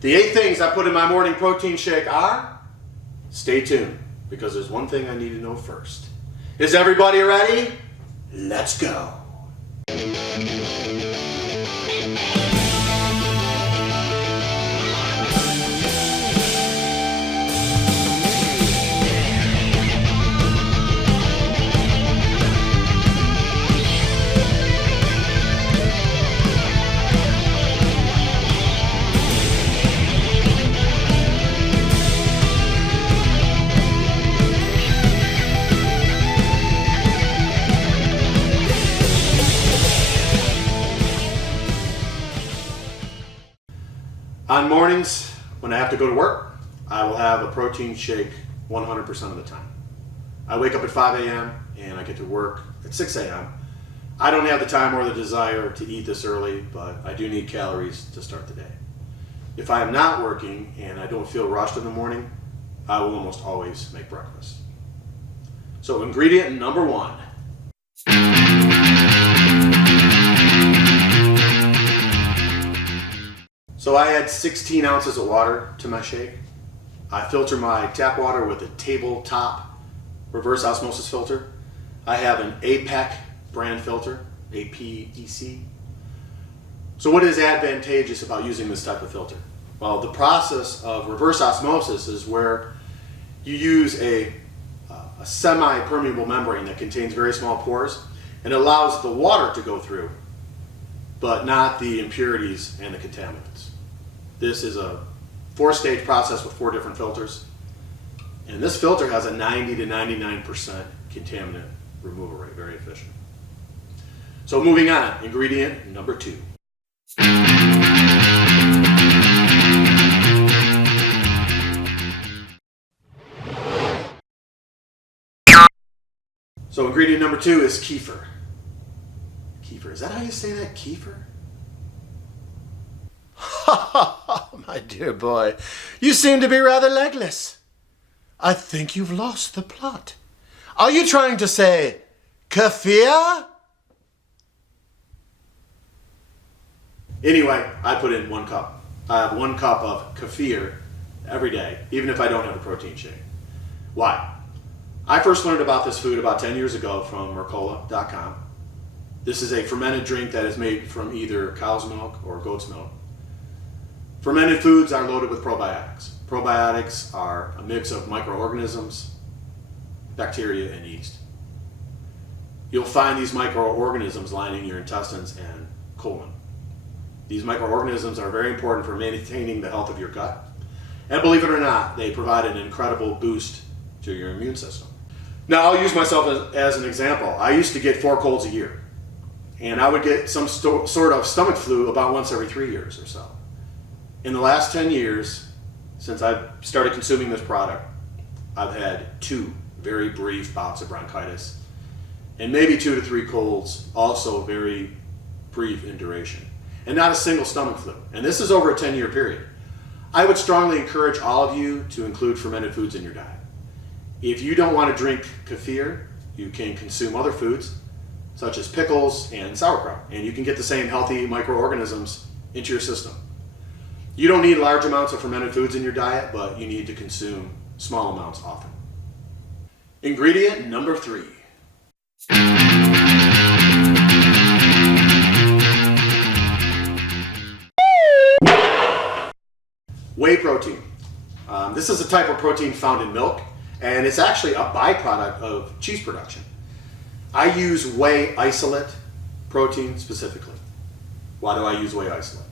The 8 things I put in my morning protein shake are, stay tuned, because there's one thing I need to know first. Is everybody ready? Let's go. On mornings when I have to go to work, I will have a protein shake 100% of the time. I wake up at 5 a.m. and I get to work at 6 a.m. I don't have the time or the desire to eat this early, but I do need calories to start the day. If I am not working and I don't feel rushed in the morning, I will almost always make breakfast. So ingredient number 1. So I add 16 ounces of water to my shake. I filter my tap water with a tabletop reverse osmosis filter. I have an APEC brand filter, APEC. So what is advantageous about using this type of filter? Well, the process of reverse osmosis is where you use a semi-permeable membrane that contains very small pores and allows the water to go through, but not the impurities and the contaminants. This is a 4-stage process with 4 different filters. And this filter has a 90 to 99% contaminant removal rate, very efficient. So moving on, ingredient number 2. So ingredient number 2 is kefir. Kefir, is that how you say that, kefir? My dear boy, you seem to be rather legless. I think you've lost the plot. Are you trying to say kefir? Anyway, I put in 1 cup. I have 1 cup of kefir every day, even if I don't have a protein shake. Why? I first learned about this food about 10 years ago from Mercola.com. This is a fermented drink that is made from either cow's milk or goat's milk. Fermented foods are loaded with probiotics. Probiotics are a mix of microorganisms, bacteria, and yeast. You'll find these microorganisms lining your intestines and colon. These microorganisms are very important for maintaining the health of your gut. And believe it or not, they provide an incredible boost to your immune system. Now, I'll use myself as an example. I used to get 4 colds a year. And I would get some sort of stomach flu about once every 3 years or so. In the last 10 years, since I've started consuming this product, I've had 2 very brief bouts of bronchitis and maybe 2 to 3 colds, also very brief in duration, and not a single stomach flu. And this is over a 10-year period. I would strongly encourage all of you to include fermented foods in your diet. If you don't want to drink kefir, you can consume other foods such as pickles and sauerkraut, and you can get the same healthy microorganisms into your system. You don't need large amounts of fermented foods in your diet, but you need to consume small amounts often. Ingredient number 3. Whey protein. This is a type of protein found in milk, and it's actually a byproduct of cheese production. I use whey isolate protein specifically. Why do I use whey isolate?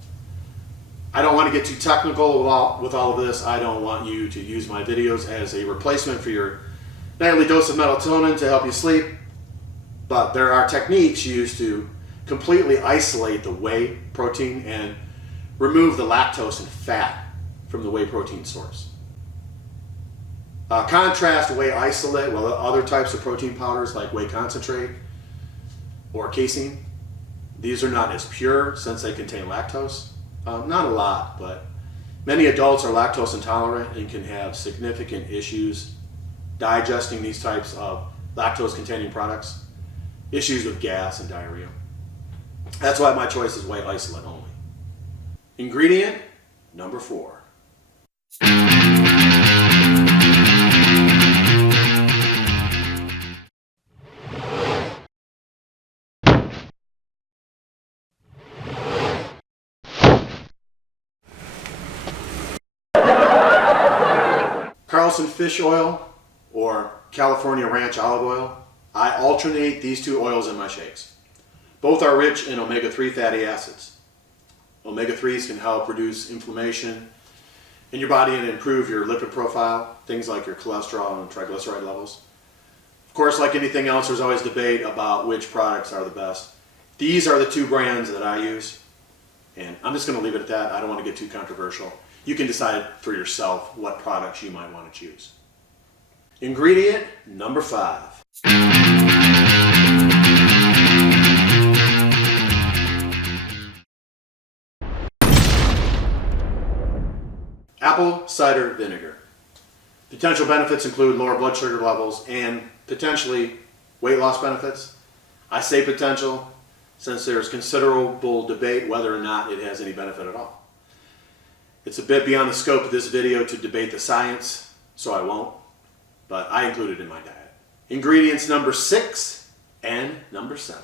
I don't want to get too technical with all of this. I don't want you to use my videos as a replacement for your nightly dose of melatonin to help you sleep. But there are techniques used to completely isolate the whey protein and remove the lactose and fat from the whey protein source. Contrast whey isolate with other types of protein powders like whey concentrate or casein. These are not as pure since they contain lactose. Not a lot, but many adults are lactose intolerant and can have significant issues digesting these types of lactose-containing products, issues with gas and diarrhea. That's why my choice is whey isolate only. Ingredient number 4. Carlson fish oil or California Ranch olive oil. I alternate these two oils in my shakes. Both are rich in omega-3 fatty acids. Omega-3s can help reduce inflammation in your body and improve your lipid profile, things like your cholesterol and triglyceride levels. Of course, like anything else, there's always debate about which products are the best. These are the 2 brands that I use, and I'm just going to leave it at that. I don't want to get too controversial. You can decide for yourself what products you might want to choose. Ingredient number 5. Apple cider vinegar. Potential benefits include lower blood sugar levels and potentially weight loss benefits. I say potential since there's considerable debate whether or not it has any benefit at all. It's a bit beyond the scope of this video to debate the science, so I won't, but I include it in my diet. Ingredients number 6 and number 7.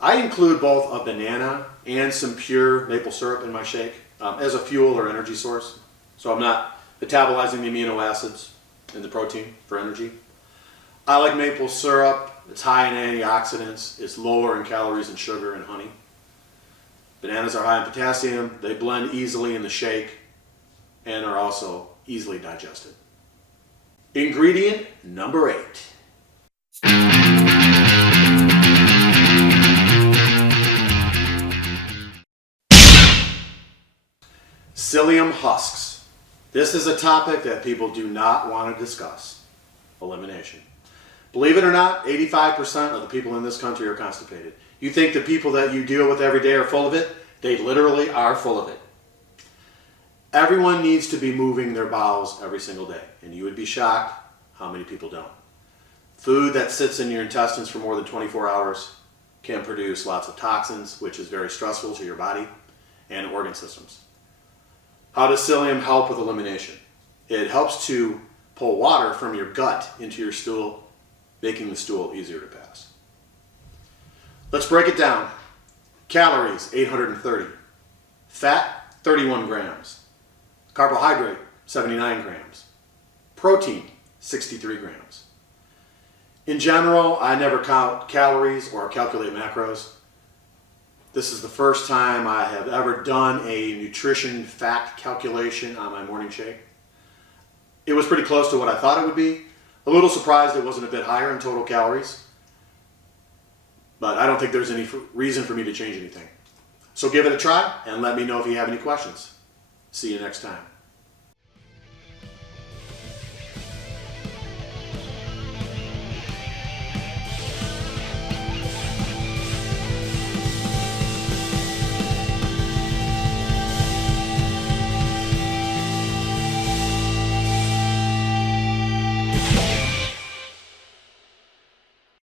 I include both a banana and some pure maple syrup in my shake as a fuel or energy source. So I'm not metabolizing the amino acids and the protein for energy. I like maple syrup. It's high in antioxidants. It's lower in calories than sugar and honey. Bananas are high in potassium. They blend easily in the shake and are also easily digested. Ingredient number 8. Psyllium husks. This is a topic that people do not want to discuss. Elimination. Believe it or not, 85% of the people in this country are constipated. You think the people that you deal with every day are full of it? They literally are full of it. Everyone needs to be moving their bowels every single day, and you would be shocked how many people don't. Food that sits in your intestines for more than 24 hours can produce lots of toxins, which is very stressful to your body and organ systems. How does psyllium help with elimination? It helps to pull water from your gut into your stool, making the stool easier to pass. Let's break it down. Calories, 830. Fat, 31 grams. Carbohydrate, 79 grams. Protein, 63 grams. In general, I never count calories or calculate macros. This is the first time I have ever done a nutrition fact calculation on my morning shake. It was pretty close to what I thought it would be. A little surprised it wasn't a bit higher in total calories, but I don't think there's any reason for me to change anything. So give it a try and let me know if you have any questions. See you next time.